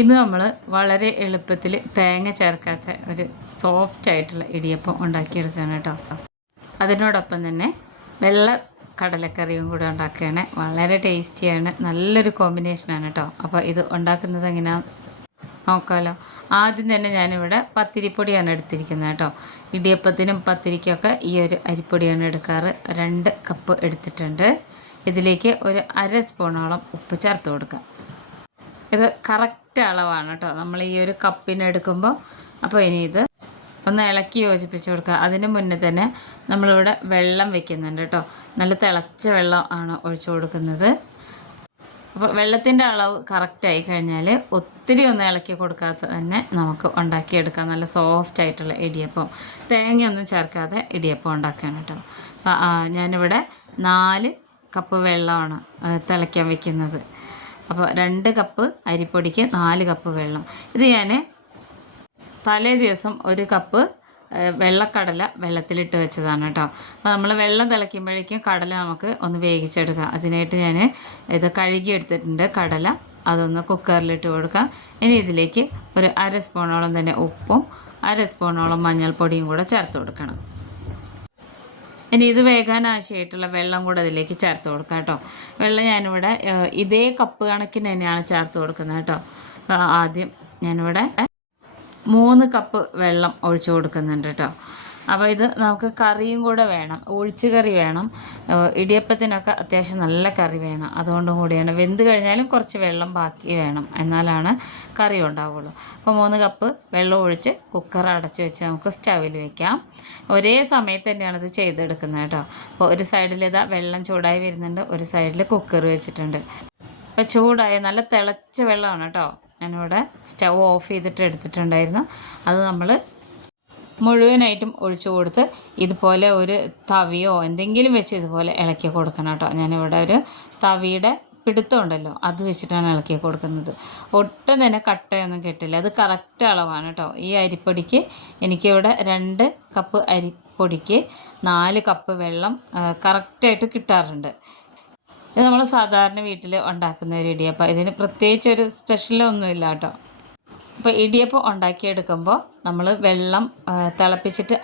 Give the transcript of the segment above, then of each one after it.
ഇന്ന് നമ്മൾ വളരെ എളുപ്പത്തിൽ തേങ്ങ ചേർക്കാത്ത ഒരു സോഫ്റ്റ് ആയിട്ടുള്ള ഇടിയപ്പം ഉണ്ടാക്കിയെടുക്കുകയാണ് കേട്ടോ. അതിനോടൊപ്പം തന്നെ വെള്ള കടലക്കറിയും കൂടെ ഉണ്ടാക്കുകയാണ്. വളരെ ടേസ്റ്റിയാണ് നല്ലൊരു കോമ്പിനേഷനാണ് കേട്ടോ. അപ്പോൾ ഇത് ഉണ്ടാക്കുന്നത് എങ്ങനെയാണ് നോക്കാമല്ലോ ആദ്യം തന്നെ ഞാനിവിടെ പത്തിരിപ്പൊടിയാണ് എടുത്തിരിക്കുന്നത് കേട്ടോ. ഇടിയപ്പത്തിനും പത്തിരിക്കൊക്കെ ഈ ഒരു അരിപ്പൊടിയാണ് എടുക്കാറ്. രണ്ട് കപ്പ് എടുത്തിട്ടുണ്ട്. ഇതിലേക്ക് ഒരു അര സ്പൂണോളം ഉപ്പ് ചേർത്ത് കൊടുക്കാം. ഇത് കറക്റ്റ് അളവാണ് കേട്ടോ നമ്മൾ ഈ ഒരു കപ്പിന് എടുക്കുമ്പോൾ അപ്പോൾ ഇനി ഇത് ഒന്ന് ഇളക്കി യോജിപ്പിച്ച് കൊടുക്കുക. അതിന് മുന്നേ തന്നെ നമ്മളിവിടെ വെള്ളം വെക്കുന്നുണ്ട് കേട്ടോ നല്ല തിളച്ച വെള്ളം ആണ് ഒഴിച്ചു കൊടുക്കുന്നത്. അപ്പോൾ വെള്ളത്തിന്റെ അളവ് കറക്റ്റായി കഴിഞ്ഞാൽ ഒത്തിരി ഒന്ന് ഇളക്കി കൊടുക്കാതെ തന്നെ നമുക്ക് ഉണ്ടാക്കിയെടുക്കാം. നല്ല സോഫ്റ്റ് ആയിട്ടുള്ള ഇടിയപ്പം. തേങ്ങയൊന്നും ചേർക്കാതെ ഇടിയപ്പം ഉണ്ടാക്കുകയാണ് കേട്ടോ അപ്പോൾ ഞാനിവിടെ നാല് കപ്പ് വെള്ളമാണ് തിളയ്ക്കാൻ വെക്കുന്നത്. അപ്പോൾ രണ്ട് കപ്പ് അരിപ്പൊടിക്ക് നാല് കപ്പ് വെള്ളം. ഇത് ഞാൻ തലേ ദിവസം ഒരു കപ്പ് വെള്ളക്കടല വെള്ളത്തിലിട്ട് വെച്ചതാണ് കേട്ടോ. അപ്പോൾ നമ്മൾ വെള്ളം തിളയ്ക്കുമ്പോഴേക്കും കടല നമുക്ക് ഒന്ന് വേവിച്ചെടുക്കാം. അതിനായിട്ട് ഞാൻ ഇത് കഴുകി എടുത്തിട്ടുണ്ട് കടല. അതൊന്ന് കുക്കറിലിട്ട് കൊടുക്കാം. ഇനി ഇതിലേക്ക് ഒരു അര സ്പൂണോളം തന്നെ ഉപ്പും അര സ്പൂണോളം മഞ്ഞൾപ്പൊടിയും കൂടെ ചേർത്ത് കൊടുക്കണം. ഇനി ഇത് വേകാൻ ആവശ്യമായിട്ടുള്ള വെള്ളം കൂടെ അതിലേക്ക് ചേർത്ത് കൊടുക്കാം കേട്ടോ. വെള്ളം ഞാനിവിടെ ഇതേ കപ്പ് കണക്കിന് തന്നെയാണ് ചേർത്ത് കൊടുക്കുന്നത് കേട്ടോ. ആദ്യം ഞാനിവിടെ മൂന്ന് കപ്പ് വെള്ളം ഒഴിച്ചു കൊടുക്കുന്നുണ്ട് കേട്ടോ. അപ്പോൾ ഇത് നമുക്ക് കറിയും കൂടെ വേണം. ഒഴിച്ച് കറി വേണം. ഇടിയപ്പത്തിനൊക്കെ അത്യാവശ്യം നല്ല കറി വേണം. അതുകൊണ്ടും കൂടിയാണ്. വെന്ത് കഴിഞ്ഞാലും കുറച്ച് വെള്ളം ബാക്കി വേണം. എന്നാലാണ് കറി ഉണ്ടാവുള്ളൂ. അപ്പോൾ മൂന്ന് കപ്പ് വെള്ളം ഒഴിച്ച് കുക്കർ അടച്ച് വെച്ച് നമുക്ക് സ്റ്റവിൽ വെക്കാം. ഒരേ സമയത്ത് തന്നെയാണ് ഇത് ചെയ്തെടുക്കുന്നത് കേട്ടോ. അപ്പോൾ ഒരു സൈഡിൽ ഇതാ വെള്ളം ചൂടായി വരുന്നുണ്ട്. ഒരു സൈഡിൽ കുക്കർ വെച്ചിട്ടുണ്ട്. അപ്പോൾ ചൂടായ നല്ല തിളച്ച വെള്ളമാണ് കേട്ടോ. ഞാനിവിടെ സ്റ്റൗ ഓഫ് ചെയ്തിട്ട് എടുത്തിട്ടുണ്ടായിരുന്നു. അത് നമ്മൾ മുഴുവനായിട്ടും ഒഴിച്ചു കൊടുത്ത് ഇതുപോലെ ഒരു തവിയോ എന്തെങ്കിലും വെച്ച് ഇതുപോലെ ഇളക്കി കൊടുക്കണം കേട്ടോ. ഞാനിവിടെ ഒരു തവിയുടെ പിടുത്തമുണ്ടല്ലോ അത് വെച്ചിട്ടാണ് ഇളക്കി കൊടുക്കുന്നത്. ഒട്ടും തന്നെ കട്ടയൊന്നും കിട്ടില്ല. അത് കറക്റ്റ് അളവാണ് കേട്ടോ. ഈ അരിപ്പൊടിക്ക് എനിക്കിവിടെ രണ്ട് കപ്പ് അരിപ്പൊടിക്ക് നാല് കപ്പ് വെള്ളം കറക്റ്റായിട്ട് കിട്ടാറുണ്ട്. ഇത് നമ്മൾ സാധാരണ വീട്ടിൽ ഉണ്ടാക്കുന്ന ഒരു ഇടിയപ്പം. ഇതിന് പ്രത്യേകിച്ച് ഒരു സ്പെഷ്യലൊന്നുമില്ല കേട്ടോ. അപ്പോൾ ഇടിയപ്പം ഉണ്ടാക്കിയെടുക്കുമ്പോൾ നമ്മൾ വെള്ളം തിളപ്പിച്ചിട്ട്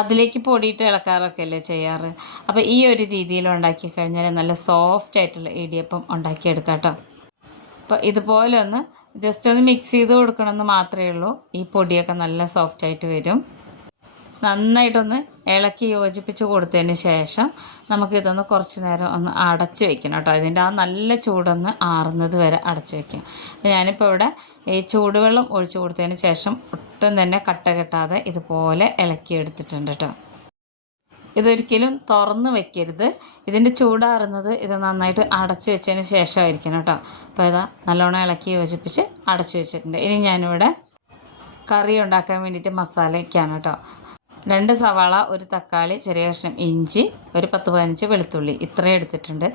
അതിലേക്ക് പൊടിയിട്ട് ഇളക്കാറൊക്കെ അല്ലേ ചെയ്യാറ്? അപ്പോൾ ഈ ഒരു രീതിയിൽ ഉണ്ടാക്കി കഴിഞ്ഞാൽ നല്ല സോഫ്റ്റ് ആയിട്ടുള്ള ഇടിയപ്പം ഉണ്ടാക്കിയെടുക്കാം കേട്ടോ അപ്പോൾ ഇതുപോലെ ഒന്ന് ജസ്റ്റ് ഒന്ന് മിക്സ് ചെയ്ത് കൊടുക്കണമെന്ന് മാത്രമേ ഉള്ളൂ. ഈ പൊടിയൊക്കെ നല്ല സോഫ്റ്റ് ആയിട്ട് വരും. നന്നായിട്ടൊന്ന് ഇളക്കി യോജിപ്പിച്ച് കൊടുത്തതിന് ശേഷം നമുക്കിതൊന്ന് കുറച്ച് നേരം ഒന്ന് അടച്ച് വെക്കണം കേട്ടോ. ഇതിന്റെ ആ നല്ല ചൂടൊന്ന് ആറുന്നത് വരെ അടച്ച് വെക്കാം. ഞാനിപ്പോൾ ഇവിടെ ഈ ചൂടുവെള്ളം ഒഴിച്ചു കൊടുത്തതിന് ശേഷം ഒട്ടും തന്നെ കട്ട കെട്ടാതെ ഇതുപോലെ ഇളക്കി എടുത്തിട്ടുണ്ട് കേട്ടോ. ഇതൊരിക്കലും തുറന്ന് വെക്കരുത്. ഇതിന്റെ ചൂടാറുന്നത് ഇത് നന്നായിട്ട് അടച്ച് വെച്ചതിന് ശേഷമായിരിക്കണം കേട്ടോ. അപ്പോൾ ഇതാ നല്ലോണം ഇളക്കി യോജിപ്പിച്ച് അടച്ച് വെച്ചിട്ടുണ്ട്. ഇനി ഞാനിവിടെ കറി ഉണ്ടാക്കാൻ വേണ്ടിയിട്ട് മസാലയ്ക്കാണ് കേട്ടോ. രണ്ട് സവാള ഒരു തക്കാളി ചെറിയ കഷ്ണം ഇഞ്ചി ഒരു പത്ത് പതിനഞ്ച് വെളുത്തുള്ളി. ഇത്രയും എടുത്തിട്ടുണ്ട്.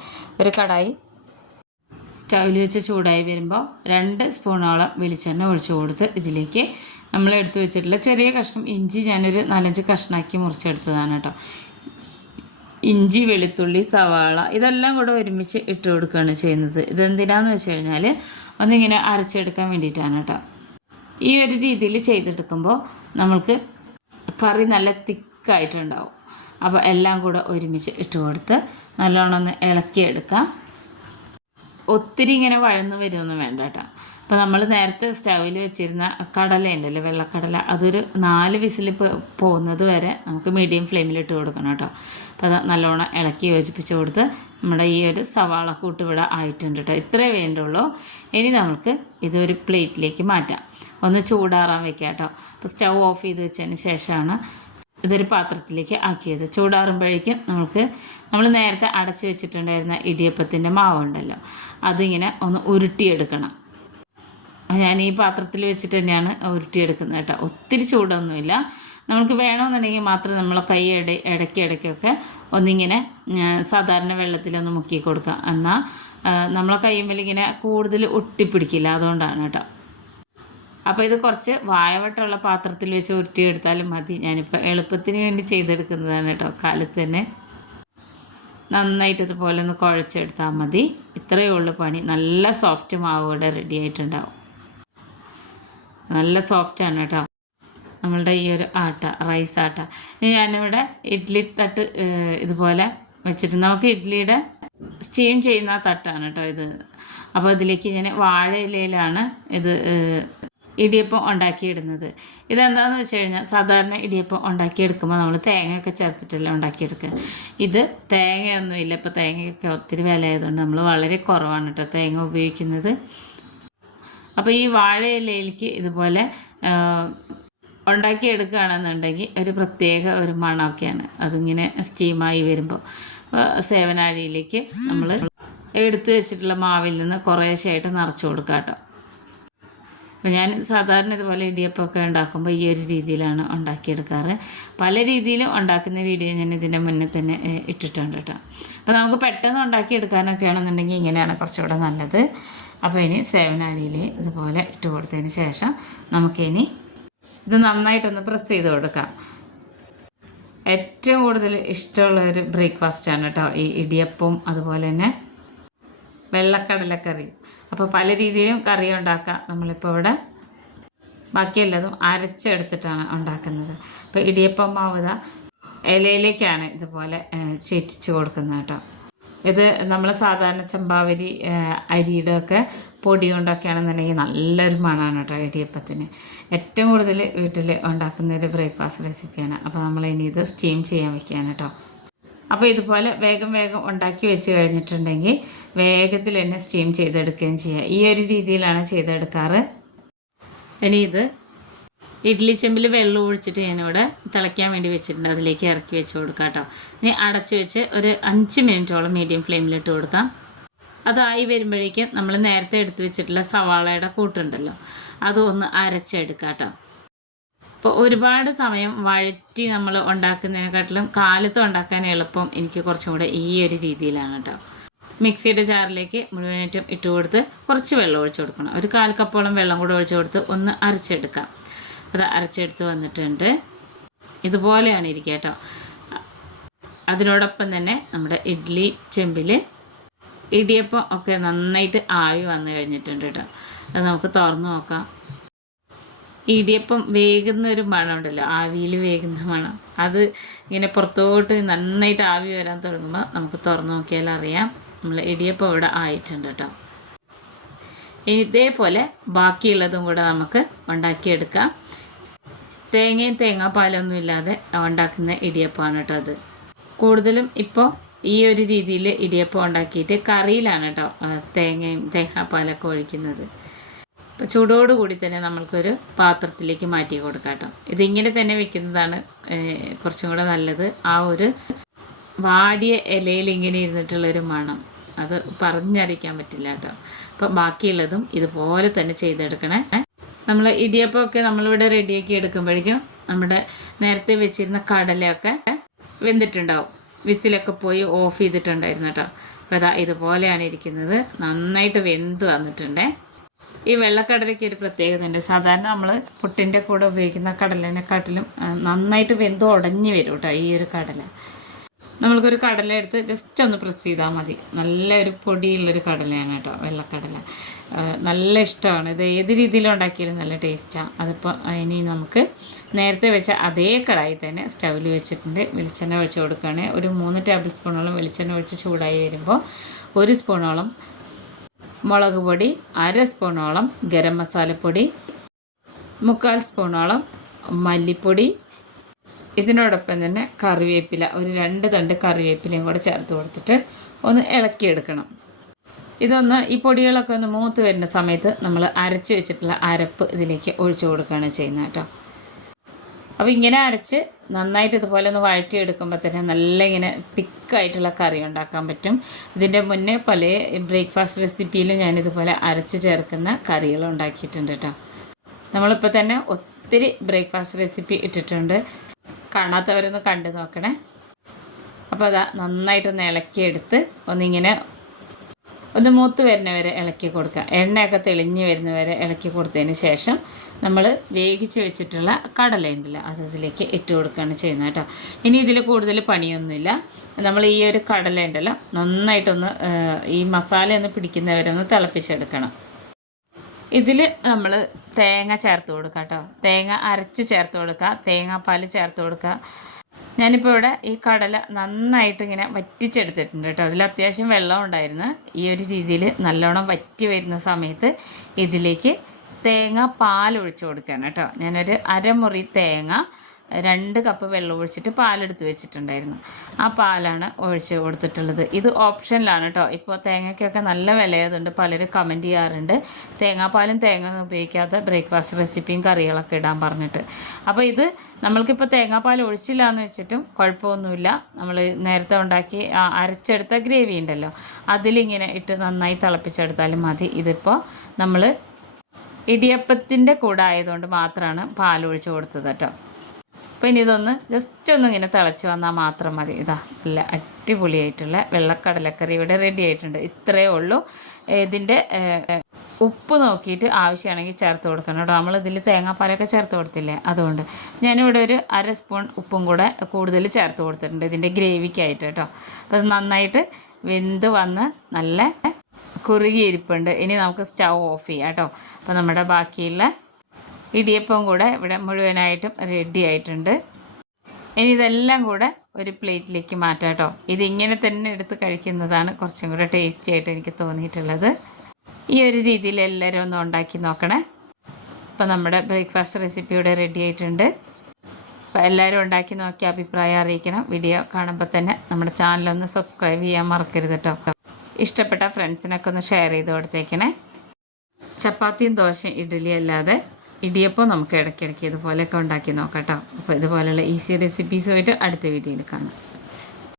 ഒരു കടായി സ്റ്റൗവിൽ വെച്ച് ചൂടായി വരുമ്പോൾ രണ്ട് സ്പൂണോളം വെളിച്ചെണ്ണ ഒഴിച്ചു കൊടുത്ത് ഇതിലേക്ക് നമ്മൾ എടുത്തു വെച്ചിട്ടുള്ള ചെറിയ കഷ്ണം ഇഞ്ചി ഞാനൊരു നാലഞ്ച് കഷ്ണമാക്കി മുറിച്ചെടുത്തതാണ് കേട്ടോ. ഇഞ്ചി വെളുത്തുള്ളി സവാള ഇതെല്ലാം കൂടെ ഒരുമിച്ച് ഇട്ട് കൊടുക്കുകയാണ് ചെയ്യുന്നത്. ഇതെന്തിനാന്ന് വെച്ച് കഴിഞ്ഞാൽ ഒന്നിങ്ങനെ അരച്ചെടുക്കാൻ വേണ്ടിയിട്ടാണ് കേട്ടോ. ഈ ഒരു രീതിയിൽ ചെയ്തെടുക്കുമ്പോൾ നമ്മൾക്ക് കറി നല്ല തിക്കായിട്ടുണ്ടാവും. അപ്പോൾ എല്ലാം കൂടെ ഒരുമിച്ച് ഇട്ട് കൊടുത്ത് നല്ലോണം ഒന്ന് ഇളക്കിയെടുക്കാം. ഒത്തിരി ഇങ്ങനെ വഴന്ന് വരുമൊന്നും വേണ്ട കേട്ടോ. അപ്പോൾ നമ്മൾ നേരത്തെ സ്റ്റൗവിൽ വെച്ചിരുന്ന കടല ഉണ്ടല്ലോ വെള്ളക്കടല അതൊരു നാല് വിസിൽ പോകുന്നത് വരെ നമുക്ക് മീഡിയം ഫ്ലെയിമിൽ ഇട്ട് കൊടുക്കണം കേട്ടോ. അപ്പോൾ അത് നല്ലോണം ഇളക്കി യോജിപ്പിച്ച് കൊടുത്ത് നമ്മുടെ ഈ ഒരു സവാള കൂട്ടുവിട ആയിട്ടുണ്ട് കേട്ടോ. ഇത്രേ വേണ്ടുള്ളൂ. ഇനി നമുക്ക് ഇതൊരു പ്ലേറ്റിലേക്ക് മാറ്റാം. ഒന്ന് ചൂടാറാൻ വെക്കുക കേട്ടോ. അപ്പോൾ സ്റ്റൗ ഓഫ് ചെയ്ത് വെച്ചതിന് ശേഷമാണ് ഇതൊരു പാത്രത്തിലേക്ക് ആക്കിയത്. ചൂടാറുമ്പോഴേക്കും നമുക്ക് നമ്മൾ നേരത്തെ അടച്ചു വെച്ചിട്ടുണ്ടായിരുന്ന ഇടിയപ്പത്തിന്റെ മാവുണ്ടല്ലോ അതിങ്ങനെ ഒന്ന് ഉരുട്ടിയെടുക്കണം. ഞാൻ ഈ പാത്രത്തിൽ വെച്ചിട്ട് തന്നെയാണ് ഉരുട്ടിയെടുക്കുന്നത് കേട്ടോ. ഒത്തിരി ചൂടൊന്നുമില്ല. നമുക്ക് വേണമെന്നുണ്ടെങ്കിൽ മാത്രം നമ്മൾ കൈ ഇട ഇടയ്ക്ക് ഇടയ്ക്കൊക്കെ ഒന്നിങ്ങനെ സാധാരണ വെള്ളത്തിലൊന്ന് മുക്കി കൊടുക്കുക. എന്നാൽ നമ്മളെ കൈയുമ്പിൽ കൂടുതൽ ഒട്ടിപ്പിടിക്കില്ല അതുകൊണ്ടാണ് കേട്ടോ. അപ്പോൾ ഇത് കുറച്ച് വായവട്ടമുള്ള പാത്രത്തിൽ വെച്ച് ഉരുട്ടിയെടുത്താലും മതി. ഞാനിപ്പോൾ എളുപ്പത്തിന് വേണ്ടി ചെയ്തെടുക്കുന്നതാണ് കേട്ടോ കാലത്ത് തന്നെ. നന്നായിട്ട് ഇതുപോലെ ഒന്ന് കുഴച്ചെടുത്താൽ മതി. ഇത്രയേ ഉള്ളൂ പണി. നല്ല സോഫ്റ്റ് മാവ് ഇവിടെ റെഡി ആയിട്ടുണ്ടാവും. നല്ല സോഫ്റ്റാണ് കേട്ടോ. നമ്മളുടെ ഈ ഒരു ആട്ട റൈസ് ആട്ട. ഇനി ഞാനിവിടെ ഇഡ്ഡലി തട്ട് ഇതുപോലെ വെച്ചിട്ട് നമുക്ക് ഇഡ്ഡലിയുടെ സ്റ്റീം ചെയ്യുന്ന തട്ടാണ് കേട്ടോ ഇത്. അപ്പോൾ ഇതിലേക്ക് ഞാൻ വാഴയിലയിലാണ് ഇത് ഇടിയപ്പം ഉണ്ടാക്കിയിടുന്നത്. ഇതെന്താണെന്ന് വെച്ച് കഴിഞ്ഞാൽ സാധാരണ ഇടിയപ്പം ഉണ്ടാക്കിയെടുക്കുമ്പോൾ നമ്മൾ തേങ്ങയൊക്കെ ചേർത്തിട്ടല്ലേ ഉണ്ടാക്കിയെടുക്കുക ഇത് തേങ്ങയൊന്നും ഇല്ല. ഇപ്പോൾ തേങ്ങയൊക്കെ ഒത്തിരി വില ആയതുകൊണ്ട് നമ്മൾ വളരെ കുറവാണ് കേട്ടോ തേങ്ങ ഉപയോഗിക്കുന്നത്. അപ്പോൾ ഈ വാഴയിലയിലേക്ക് ഇതുപോലെ ഉണ്ടാക്കിയെടുക്കുകയാണെന്നുണ്ടെങ്കിൽ ഒരു പ്രത്യേക ഒരു മണമൊക്കെയാണ്. അതിങ്ങനെ സ്റ്റീമായി വരുമ്പോൾ സേവനാഴിയിലേക്ക് നമ്മൾ എടുത്തു വെച്ചിട്ടുള്ള മാവിൽ നിന്ന് കുറേശ്ശെയായിട്ട് നിറച്ച് കൊടുക്കാം കേട്ടോ അപ്പോൾ ഞാൻ സാധാരണ ഇതുപോലെ ഇടിയപ്പമൊക്കെ ഉണ്ടാക്കുമ്പോൾ ഈ ഒരു രീതിയിലാണ് ഉണ്ടാക്കിയെടുക്കാറ്. പല രീതിയിലും ഉണ്ടാക്കുന്ന വീഡിയോ ഞാൻ ഇതിന്റെ മുന്നേ തന്നെ ഇട്ടിട്ടുണ്ട് കേട്ടോ. അപ്പോൾ നമുക്ക് പെട്ടെന്ന് ഉണ്ടാക്കിയെടുക്കാനൊക്കെ ആണെന്നുണ്ടെങ്കിൽ ഇങ്ങനെയാണ് കുറച്ചുകൂടെ നല്ലത്. അപ്പോൾ ഇനി സേവനാഴിയിൽ ഇതുപോലെ ഇട്ട് കൊടുത്തതിന് ശേഷം നമുക്കിനി ഇത് നന്നായിട്ടൊന്ന് പ്രസ് ചെയ്ത് കൊടുക്കാം. ഏറ്റവും കൂടുതൽ ഇഷ്ടമുള്ള ഒരു ബ്രേക്ക്ഫാസ്റ്റാണ് കേട്ടോ ഈ ഇടിയപ്പവും അതുപോലെ തന്നെ വെള്ളക്കടലക്കറി അപ്പോൾ പല രീതിയിലും കറി ഉണ്ടാക്കാം. നമ്മളിപ്പോൾ ഇവിടെ ബാക്കിയെല്ലതും അരച്ചെടുത്തിട്ടാണ് ഉണ്ടാക്കുന്നത്. അപ്പോൾ ഇടിയപ്പം മാവുത. ഇലയിലേക്കാണ് ഇതുപോലെ ചേറ്റിച്ച് കൊടുക്കുന്നത് കേട്ടോ. ഇത് നമ്മൾ സാധാരണ ചമ്പാവരി അരിയുടെ ഒക്കെ പൊടി കൊണ്ടൊക്കെയാണെന്നുണ്ടെങ്കിൽ നല്ലൊരു മണമാണ് കേട്ടോ ഇടിയപ്പത്തിന്. ഏറ്റവും കൂടുതൽ വീട്ടിൽ ഉണ്ടാക്കുന്ന ഒരു ബ്രേക്ക്ഫാസ്റ്റ് റെസിപ്പിയാണ്. അപ്പോൾ നമ്മൾ ഇനി ഇത് സ്റ്റീം ചെയ്യാൻ വെക്കുകയാണ് കേട്ടോ. അപ്പോൾ ഇതുപോലെ വേഗം വേഗം ഉണ്ടാക്കി വെച്ച് കഴിഞ്ഞിട്ടുണ്ടെങ്കിൽ വേഗത്തിൽ തന്നെ സ്റ്റീം ചെയ്തെടുക്കുകയും ചെയ്യുക ഈ ഒരു രീതിയിലാണ് ചെയ്തെടുക്കാറ്. ഇനി ഇത് ഇഡ്ഡലി ചെമ്പിൽ വെള്ളം ഒഴിച്ചിട്ട് ഞാനിവിടെ തിളയ്ക്കാൻ വേണ്ടി വെച്ചിട്ടുണ്ട്. അതിലേക്ക് ഇറക്കി വെച്ച് കൊടുക്കാം കേട്ടോ. ഇനി അടച്ച് വെച്ച് ഒരു അഞ്ച് മിനിറ്റോളം മീഡിയം ഫ്ലെയിമിലിട്ട് കൊടുക്കാം. അതായി വരുമ്പോഴേക്കും നമ്മൾ നേരത്തെ എടുത്ത് വെച്ചിട്ടുള്ള സവാളയുടെ കൂട്ടുണ്ടല്ലോ അതൊന്ന് അരച്ചെടുക്കാം കേട്ടോ. അപ്പോൾ ഒരുപാട് സമയം വഴറ്റി നമ്മൾ ഉണ്ടാക്കുന്നതിനെക്കാട്ടിലും കാലത്ത് ഉണ്ടാക്കാൻ എളുപ്പം എനിക്ക് കുറച്ചും കൂടെ ഈ ഒരു രീതിയിലാണ് കേട്ടോ. മിക്സിയുടെ ജാറിലേക്ക് മുഴുവനായിട്ടും ഇട്ട് കൊടുത്ത് കുറച്ച് വെള്ളം ഒഴിച്ചു കൊടുക്കണം. ഒരു കാൽ കപ്പോളം വെള്ളം കൂടെ ഒഴിച്ചു കൊടുത്ത് ഒന്ന് അരച്ചെടുക്കാം. അത് അരച്ചെടുത്ത് വന്നിട്ടുണ്ട്. ഇതുപോലെയാണ് ഇരിക്കുക കേട്ടോ. അതിനോടൊപ്പം തന്നെ നമ്മുടെ ഇഡ്ഡലി ചെമ്പിൽ ഇടിയപ്പം ഒക്കെ നന്നായിട്ട് ആവി വന്നു കഴിഞ്ഞിട്ടുണ്ട് കേട്ടോ. അത് നമുക്ക് തുറന്ന് നോക്കാം. ഇടിയപ്പം വേകുന്ന ഒരു മണം ഉണ്ടല്ലോ ആവിയിൽ വേകുന്ന മണം. അത് ഇങ്ങനെ പുറത്തോട്ട് നന്നായിട്ട് ആവി വരാൻ തുടങ്ങുമ്പോൾ നമുക്ക് തുറന്നു നോക്കിയാൽ അറിയാം. നമ്മൾ ഇടിയപ്പം ഇവിടെ ആയിട്ടുണ്ട് കേട്ടോ. ഇതേപോലെ ബാക്കിയുള്ളതും കൂടെ നമുക്ക് ഉണ്ടാക്കിയെടുക്കാം. തേങ്ങയും തേങ്ങാപ്പാലൊന്നും ഇല്ലാതെ ഉണ്ടാക്കുന്ന ഇടിയപ്പമാണ് കേട്ടോ അത്. കൂടുതലും ഇപ്പോൾ ഈ ഒരു രീതിയിൽ ഇടിയപ്പം ഉണ്ടാക്കിയിട്ട് കറിയിലാണ് കേട്ടോ തേങ്ങയും തേങ്ങാപ്പാലൊക്കെ ഒഴിക്കുന്നത്. അപ്പോൾ ചൂടോടുകൂടി തന്നെ നമ്മൾക്കൊരു പാത്രത്തിലേക്ക് മാറ്റി കൊടുക്കാം കേട്ടോ. ഇതിങ്ങനെ തന്നെ വെക്കുന്നതാണ് കുറച്ചും കൂടെ നല്ലത്. ആ ഒരു വാടിയ ഇലയിൽ ഇങ്ങനെ ഇരുന്നിട്ടുള്ളൊരു മണം. അത് പറഞ്ഞറിയിക്കാൻ പറ്റില്ല കേട്ടോ. അപ്പോൾ ബാക്കിയുള്ളതും ഇതുപോലെ തന്നെ ചെയ്തെടുക്കണേ. നമ്മൾ ഇടിയപ്പമൊക്കെ നമ്മളിവിടെ റെഡിയാക്കി എടുക്കുമ്പോഴേക്കും നമ്മുടെ നേരത്തെ വെച്ചിരുന്ന കടലയൊക്കെ വെന്തിട്ടുണ്ടാവും. വിസിലൊക്കെ പോയി ഓഫ് ചെയ്തിട്ടുണ്ടായിരുന്നു കേട്ടോ. അപ്പോൾ അതാ ഇതുപോലെയാണ് ഇരിക്കുന്നത്. നന്നായിട്ട് വെന്ത് വന്നിട്ടുണ്ടേ. ഈ വെള്ളക്കടലയ്ക്ക് ഒരു പ്രത്യേകത ഉണ്ട് സാധാരണ നമ്മൾ പുട്ടിന്റെ കൂടെ ഉപയോഗിക്കുന്ന കടലിനെക്കാട്ടിലും നന്നായിട്ട് വെന്ത് ഉടഞ്ഞു വരും കേട്ടോ ഈ ഒരു കടല. നമ്മൾക്കൊരു കടല എടുത്ത് ജസ്റ്റ് ഒന്ന് പ്രസ് ചെയ്താൽ മതി. നല്ലൊരു പൊടിയുള്ളൊരു കടലയാണ് കേട്ടോ വെള്ളക്കടല. നല്ല ഇഷ്ടമാണ്. ഇത് ഏത് രീതിയിൽ ഉണ്ടാക്കിയാലും നല്ല ടേസ്റ്റാണ് അതിപ്പോൾ ഇനി നമുക്ക് നേരത്തെ വെച്ച അതേ കടായി തന്നെ സ്റ്റൗവിൽ വെച്ചിട്ടുണ്ട്. വെളിച്ചെണ്ണ ഒഴിച്ച് കൊടുക്കുകയാണ്. ഒരു മൂന്ന് ടേബിൾ സ്പൂണോളം വെളിച്ചെണ്ണ ഒഴിച്ച് ചൂടായി വരുമ്പോൾ ഒരു സ്പൂണോളം മുളക് പൊടി അര സ്പൂണോളം ഗരം മസാലപ്പൊടി മുക്കാൽ സ്പൂണോളം മല്ലിപ്പൊടി. ഇതിനോടൊപ്പം തന്നെ കറിവേപ്പില ഒരു രണ്ട് തണ്ട് കറിവേപ്പിലയും കൂടെ ചേർത്ത് കൊടുത്തിട്ട് ഒന്ന് ഇളക്കിയെടുക്കണം. ഇതൊന്ന് ഈ പൊടികളൊക്കെ ഒന്ന് മൂത്ത് വരുന്ന സമയത്ത് നമ്മൾ അരച്ച് വെച്ചിട്ടുള്ള അരപ്പ് ഇതിലേക്ക് ഒഴിച്ചു കൊടുക്കുകയാണ് ചെയ്യുന്നത് കേട്ടോ. അപ്പോൾ ഇങ്ങനെ അരച്ച് നന്നായിട്ട് ഇതുപോലെ ഒന്ന് വഴറ്റിയെടുക്കുമ്പോൾ തന്നെ നല്ല ഇങ്ങനെ തിക്കായിട്ടുള്ള കറി ഉണ്ടാക്കാൻ പറ്റും. ഇതിന്റെ മുന്നേ പല ബ്രേക്ക്ഫാസ്റ്റ് റെസിപ്പിയിലും ഞാൻ ഇതുപോലെ അരച്ച് ചേർക്കുന്ന കറികൾ ഉണ്ടാക്കിയിട്ടുണ്ട് കേട്ടോ. നമ്മളിപ്പോൾ തന്നെ ഒത്തിരി ബ്രേക്ക്ഫാസ്റ്റ് റെസിപ്പി ഇട്ടിട്ടുണ്ട്. കാണാത്തവരൊന്ന് കണ്ടു നോക്കണേ. അപ്പോൾ അതാ നന്നായിട്ടൊന്ന് ഇളക്കിയെടുത്ത് ഒന്നിങ്ങനെ ഒന്ന് മൂത്ത് വരുന്നവരെ ഇളക്കി കൊടുക്കുക. എണ്ണയൊക്കെ തെളിഞ്ഞ് വരുന്നവരെ ഇളക്കി കൊടുത്തതിന് ശേഷം നമ്മൾ വേവിച്ച് വെച്ചിട്ടുള്ള കടലയുണ്ടല്ലോ അത് ഇതിലേക്ക് ഇട്ട് കൊടുക്കുകയാണ് ചെയ്യുന്നത് കേട്ടോ. ഇനി ഇതിൽ കൂടുതൽ പണിയൊന്നുമില്ല. നമ്മൾ ഈ ഒരു കടല ഉണ്ടല്ലോ നന്നായിട്ടൊന്ന് ഈ മസാല ഒന്ന് പിടിക്കുന്നവരെ ഒന്ന് തിളപ്പിച്ചെടുക്കണം. ഇതിൽ നമ്മൾ തേങ്ങ ചേർത്ത് കൊടുക്കാം കേട്ടോ. തേങ്ങ അരച്ച് ചേർത്ത് കൊടുക്കുക. തേങ്ങാപ്പാൽ ചേർത്ത് കൊടുക്കുക. ഞാനിപ്പോൾ ഇവിടെ ഈ കടല നന്നായിട്ട് ഇങ്ങനെ വറ്റിച്ചെടുത്തിട്ടുണ്ട് കേട്ടോ. അതിൽ അത്യാവശ്യം വെള്ളം ഉണ്ടായിരുന്നു. ഈ ഒരു രീതിയിൽ നല്ലോണം വറ്റി വരുന്ന സമയത്ത് ഇതിലേക്ക് തേങ്ങ പാൽ ഒഴിച്ചു കൊടുക്കുകയാണ് കേട്ടോ. ഞാനൊരു അരമുറി തേങ്ങ രണ്ട് കപ്പ് വെള്ളം ഒഴിച്ചിട്ട് പാലെടുത്ത് വെച്ചിട്ടുണ്ടായിരുന്നു. ആ പാലാണ് ഒഴിച്ച് കൊടുത്തിട്ടുള്ളത്. ഇത് ഓപ്ഷനിലാണ് കേട്ടോ ഇപ്പോൾ തേങ്ങയ്ക്കൊക്കെ നല്ല വിലയതുകൊണ്ട് പലരും കമന്റ് ചെയ്യാറുണ്ട്. തേങ്ങാപ്പാലും തേങ്ങ ഉപയോഗിക്കാത്ത ബ്രേക്ക്ഫാസ്റ്റ് റെസിപ്പിയും കറികളൊക്കെ ഇടാൻ പറഞ്ഞിട്ട്. അപ്പോൾ ഇത് നമ്മൾക്കിപ്പോൾ തേങ്ങാപ്പാൽ ഒഴിച്ചില്ല എന്ന് വെച്ചിട്ടും കുഴപ്പമൊന്നുമില്ല. നമ്മൾ നേരത്തെ ഉണ്ടാക്കി അരച്ചെടുത്ത ഗ്രേവി ഉണ്ടല്ലോ. അതിലിങ്ങനെ ഇട്ട് നന്നായി തിളപ്പിച്ചെടുത്താലും മതി. ഇതിപ്പോൾ നമ്മൾ ഇടിയപ്പത്തിന്റെ കൂടെ ആയതുകൊണ്ട് മാത്രമാണ് പാൽ ഒഴിച്ച് കൊടുത്തത് കേട്ടോ അപ്പോൾ ഇനി ഇതൊന്ന് ജസ്റ്റ് ഒന്ന് ഇങ്ങനെ തിളച്ച് വന്നാൽ മാത്രം മതി. ഇതാ നല്ല അടിപൊളിയായിട്ടുള്ള വെള്ളക്കടലക്കറി ഇവിടെ റെഡി ആയിട്ടുണ്ട്. ഇത്രയേ ഉള്ളൂ. ഇതിന്റെ ഉപ്പ് നോക്കിയിട്ട് ആവശ്യമാണെങ്കിൽ ചേർത്ത് കൊടുക്കണം കേട്ടോ. നമ്മൾ ഇതിൽ തേങ്ങാപ്പാലൊക്കെ ചേർത്ത് കൊടുത്തില്ലേ? അതുകൊണ്ട് ഞാനിവിടെ ഒരു അര സ്പൂൺ ഉപ്പും കൂടെ കൂടുതൽ ചേർത്ത് കൊടുത്തിട്ടുണ്ട് ഇതിന്റെ ഗ്രേവിക്കായിട്ട് കേട്ടോ. അപ്പോൾ നന്നായിട്ട് വെന്ത് വന്ന് നല്ല കുറുകിയിരിപ്പുണ്ട് ഇനി നമുക്ക് സ്റ്റൗ ഓഫ് ചെയ്യാം കേട്ടോ. അപ്പോൾ നമ്മുടെ ബാക്കിയുള്ള ഇടിയപ്പം കൂടെ ഇവിടെ മുഴുവനായിട്ടും റെഡി ആയിട്ടുണ്ട്. ഇനി ഇതെല്ലാം കൂടെ ഒരു പ്ലേറ്റിലേക്ക് മാറ്റാം കേട്ടോ. ഇതിങ്ങനെ തന്നെ എടുത്ത് കഴിക്കുന്നതാണ് കുറച്ചും കൂടെ ടേസ്റ്റി ആയിട്ട് എനിക്ക് തോന്നിയിട്ടുള്ളത്. ഈ ഒരു രീതിയിൽ എല്ലാവരും ഒന്ന് ഉണ്ടാക്കി നോക്കണേ. അപ്പോൾ നമ്മുടെ ബ്രേക്ക്ഫാസ്റ്റ് റെസിപ്പി ഇവിടെ റെഡി ആയിട്ടുണ്ട്. അപ്പോൾ എല്ലാവരും ഉണ്ടാക്കി നോക്കി അഭിപ്രായം അറിയിക്കണം. വീഡിയോ കാണുമ്പോൾ തന്നെ നമ്മുടെ ചാനലൊന്ന് സബ്സ്ക്രൈബ് ചെയ്യാൻ മറക്കരുത് കേട്ടോ. ഇഷ്ടപ്പെട്ട ഫ്രണ്ട്സിനൊക്കെ ഒന്ന് ഷെയർ ചെയ്ത് കൊടുത്തേക്കണേ. ചപ്പാത്തിയും ദോശയും ഇഡ്ഡലി അല്ലാതെ ഇടിയപ്പം നമുക്ക് ഇടയ്ക്കിടയ്ക്ക് ഇതുപോലെയൊക്കെ ഉണ്ടാക്കി നോക്കാം കേട്ടോ. അപ്പോൾ ഇതുപോലെയുള്ള ഈസി റെസിപ്പീസുമായിട്ട് അടുത്ത വീഡിയോയിൽ കാണാം.